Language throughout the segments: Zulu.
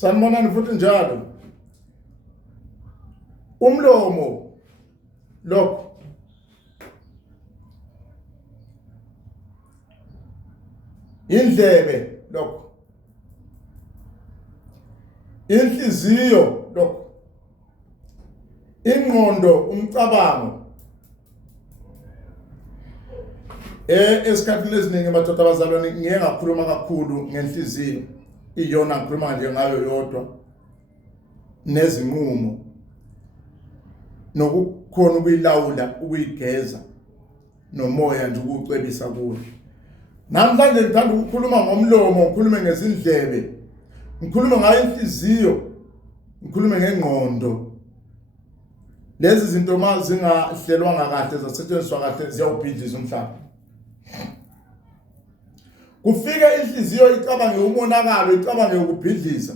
Sanibonani futhi njalo. Umlomo lokho indlebe lokho inhliziyo lokho ingqondo umcabango esikhathini esiningi madoda abazalwane ngeke ngakhuluma kakhulu ngenhliziyo iyona ngikhuluma nje ngayo yodwa nezinqumo nokukhona ukuyilawula ukuyigeza nomoya nje ukucebisa kuyo. Namhlanje ngithanda ukukhuluma ngomlomo, ngikhulume ngezindlebe, ngikhulume ngayo inhliziyo, ngikhulume ngengqondo. Lezi zinto mazi zingahlelwanga kahle zasetshenziswa kahle ziyawubhidliza umhlaba. Kufike inhliziyo icabange umonakalo, icabange ukubhidliza.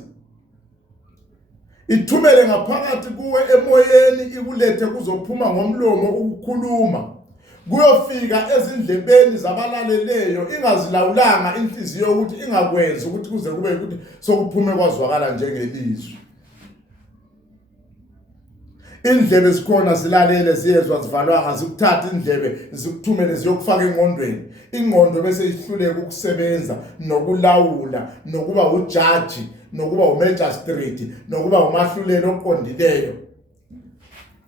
Ithumele ngaphakathi kuwe emoyeni ikulethe kuzophuma ngomlomo ukukhuluma. Kuyofika ezindlebeni zabalaleleyo ingazilawulanga inhliziyo ukuthi ingakwenzi ukuthi kuze kube ukuthi sokuphume kwazwakala njengelizwi. Indlebe zikhona zilalele ziyezwa zivalwanga zikuthatha indlebe zikuthumele ziyokufaka engqondweni. Ingqondo bese ihluleka ukusebenza nokulawula nokuba ujaji nokuba umagistrate nokuba umahluleli oqondileyo.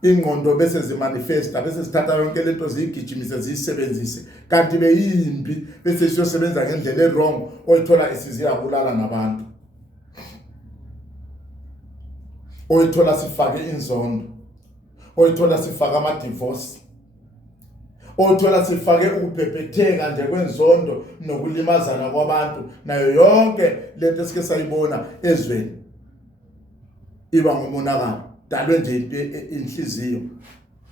Ingqondo bese zimanifesta bese sithatha yonke lento ziyigijimise ziyisebenzise kanti beyimbi bese siyosebenza ngendlela ewrong oyithola isiziya kulala nabantu. Oyithola sifake inzondo, oyithola sifaka ama divorce, oyithola sifake ukuphepheteka nje kwenzondo nokulimazana kwabantu nayo yonke lento esike sayibona ezweni iba ngomonakalo. Dalwe nje inhliziyo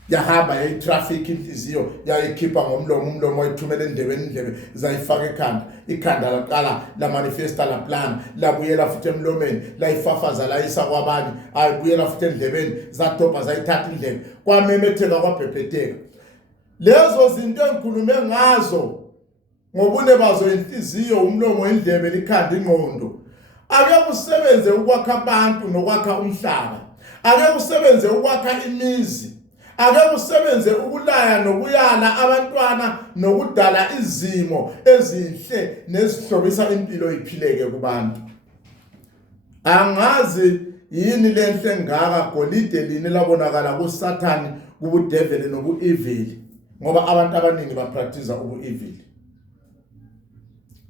yahamba yayitraffic inhliziyo yayikhipha ngomlomo, umlomo oyithumela endebeni, indlebe zayifaka ekhanda, ikhanda laqala la manifesta la plan labuyela futhi emlomeni layifafaza layisa kwabanye ayibuyela futhi endlebeni zathoba zayithatha indlebe kwamemetheka kwaphepheteka. Lezo zinto engikhulume ngazo ngobune bazo inhliziyo, umlomo, indlebe, ikhanda, ingqondo ake kusebenze ukwakha abantu nokwakha umhlaba. Ake kusebenze ukwakha imizi, ake kusebenze ukulaya nokuyala abantwana nokudala izimo ezinhle nezihlobisa impilo iphileke kubantu. Angazi yini lenhle ngaka golide lini labonakala kuSathani kubudevil nobuevil ngoba abantu abaningi bapractice ubuevil.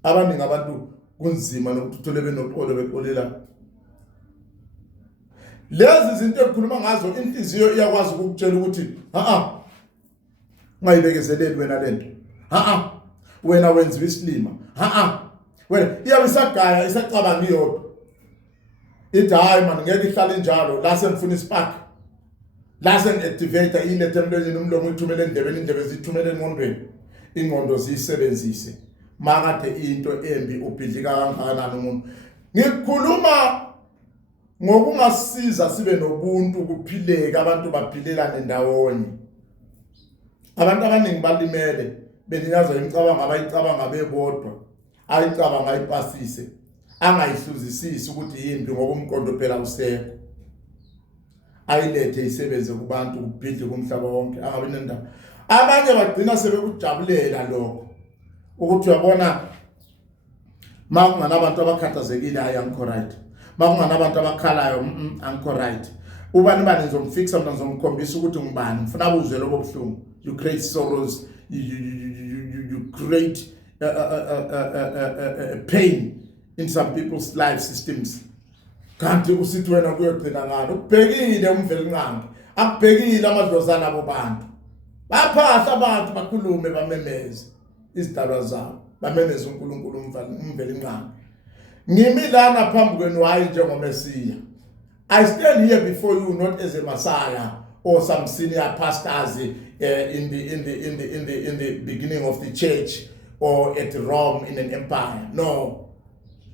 Abaningi abantu kunzima nokuthi uthole benoqolo beqolela. Lezi zinto ekhuluma ngazo inhliziyo iyakwazi ukukutshela ukuthi ungayibekezeleli wena lento. Wena wenziwa isilima. Wena iyabisagaya isacabanga iyodwa. Ithi hayi man ngeke ihlale njalo la sengifuna ispark. La sengiactivate ilethe emlonyeni umlomo ithumele endebeni, indebe zithumele engqondweni. Ingqondo ziyisebenzise. Makade into embi ubhidlika kangakanani umuntu. Ngikhuluma ngokungasiza sibe nobuntu kuphileke abantu baphilelane ndawonye. Abantu abaningi balimele beninyaza imicabango abayicabanga bebodwa, ayicabanga ayipasise, angayihluzisisi ukuthi yimbi ngoba umqondo phela usekho. Ayilethe isebenze kubantu kubhidle kumhlaba wonke angabi nendaba. Abanye bagcina sebekujabulela lokho ukuthi uyabona makungana abantu abakhathazekile ayangikho right. Makungana abantu abakhalayo angikho right. Ubani bani ngizomfixa mina ngizomkhombisa ukuthi ngibani ngifuna uzwe lobo buhlungu. You create sorrows, you create pain in some people's life systems. Kanti usithi wena kuyogcina ngalo ubhekile umvelinqangi akubhekile amadlozana abo bantu baphahla abantu bakhulume bamemeze izidalwa zabo bamemeze uNkulunkulu umvelinqangi. Ngimi lana phambi kwenu hayi njengomesiya. I stand here before you not as a Messiah or some senior pastors in the beginning of the church or at Rome in an empire. No,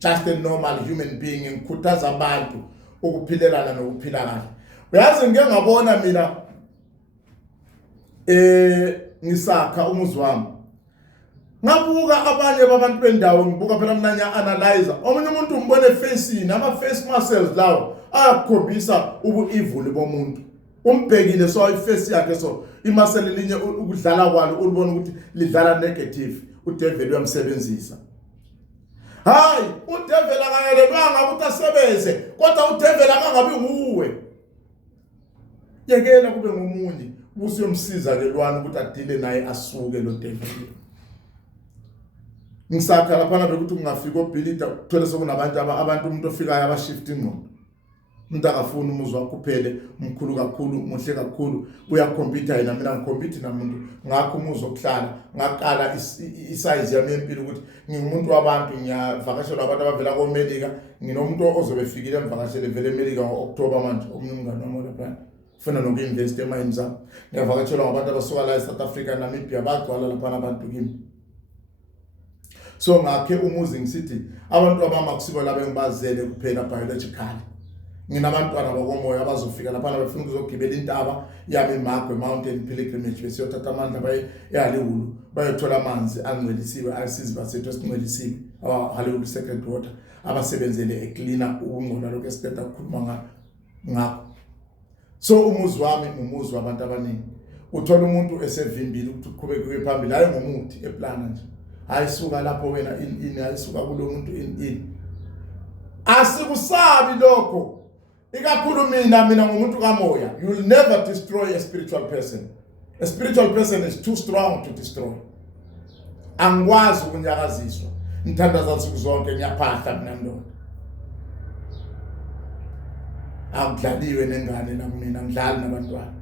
just a normal human being ngikhuthaza abantu ukuphilelana nokuphila kahle. Uyazi ngeke ngabona mina ngisakha umuzi wami ngabuka abanye babantu bendawo ngibuka phela mina analyzer omunye umuntu umbone face ama face muscles lawo ayakhombisa ubuevil bomuntu umbhekile so iface yakhe so imuscle linye ukudlala kwalo ulibona ukuthi lidlala negative udevil uyamsebenzisa hayi udevil akayelelwanga ukuthi asebenze kodwa udevil akangabi nguwe yekela kube ngomunye usiyomsiza ke lwana ukuthi adile naye asuke lo devil ngisakha lapha bekuthi ungafika obhilida kuthole sokunabantu abantu umuntu ofikayo abashift ingqondo umuntu akafuna umuzwa wakho kuphele umkhulu kakhulu muhle kakhulu uyakhompyutha yena mina ngikhompyutha namuntu ngakho umuzwa okuhlala ngaqala isize yami empilo ukuthi ngingumuntu wabantu ngiyavakashela abantu abavela koMelika nginomuntu ozobe efikile emvakashele vele eMelika ngoOctober manje umngane wami lapha ufuna nokuinvest emayini zami ngiyavakashela abantu abasuka la eSouth Africa Namibia bagcwala lapha abantu kimi so ngakhe umuzi ngisithi abantu abamakusibo laba engibazele kuphela biological nginabantwana bakomoya abazofika lapha bafuna ukuzogibela intaba yami eMagwe Mountain Pilgrimage besiyothatha amandla baye eHalewulu bayothola amanzi angcwelisiwe asizi basethu esingcwelisiwe Halewulu Sacred Water abasebenzele ecleaner ukungcola lokho esiqeda ukukhuluma ngakho so umuzi wami umuzi wabantu abaningi uthola umuntu esevimbile ukuthi uqhubeke phambili hayi ngomuthi eplana nje ayisuka lapho wena in ayisuka kulo muntu in asikusabi lokho ikakhulu mina ngomuntu kamoya you will never destroy a spiritual person is too strong to destroy angikwazi ukunyakaziswa ngithanda zathi zonke ngiyaphahla mina ndoda akudlaliwe nengane na mina ngidlali nabantwana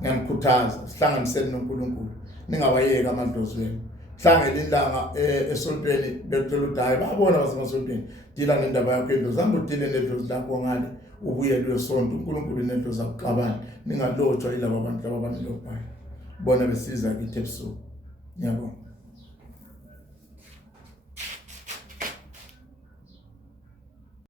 ngiyamkhuthaza sihlanganisene noNkulunkulu ningawayeka amadlozweni hlangene ilanga esontweni becela ukuthi hayi babona basemasontweni dila nendaba yakho endlo zambe udile nedlozi lakho ngale ubuye lwesonto uNkulunkulu nento zakuxabana ningalotshwa yilabo abantu abanilobhayo bona besiza kithi ebusuku ngiyabonga.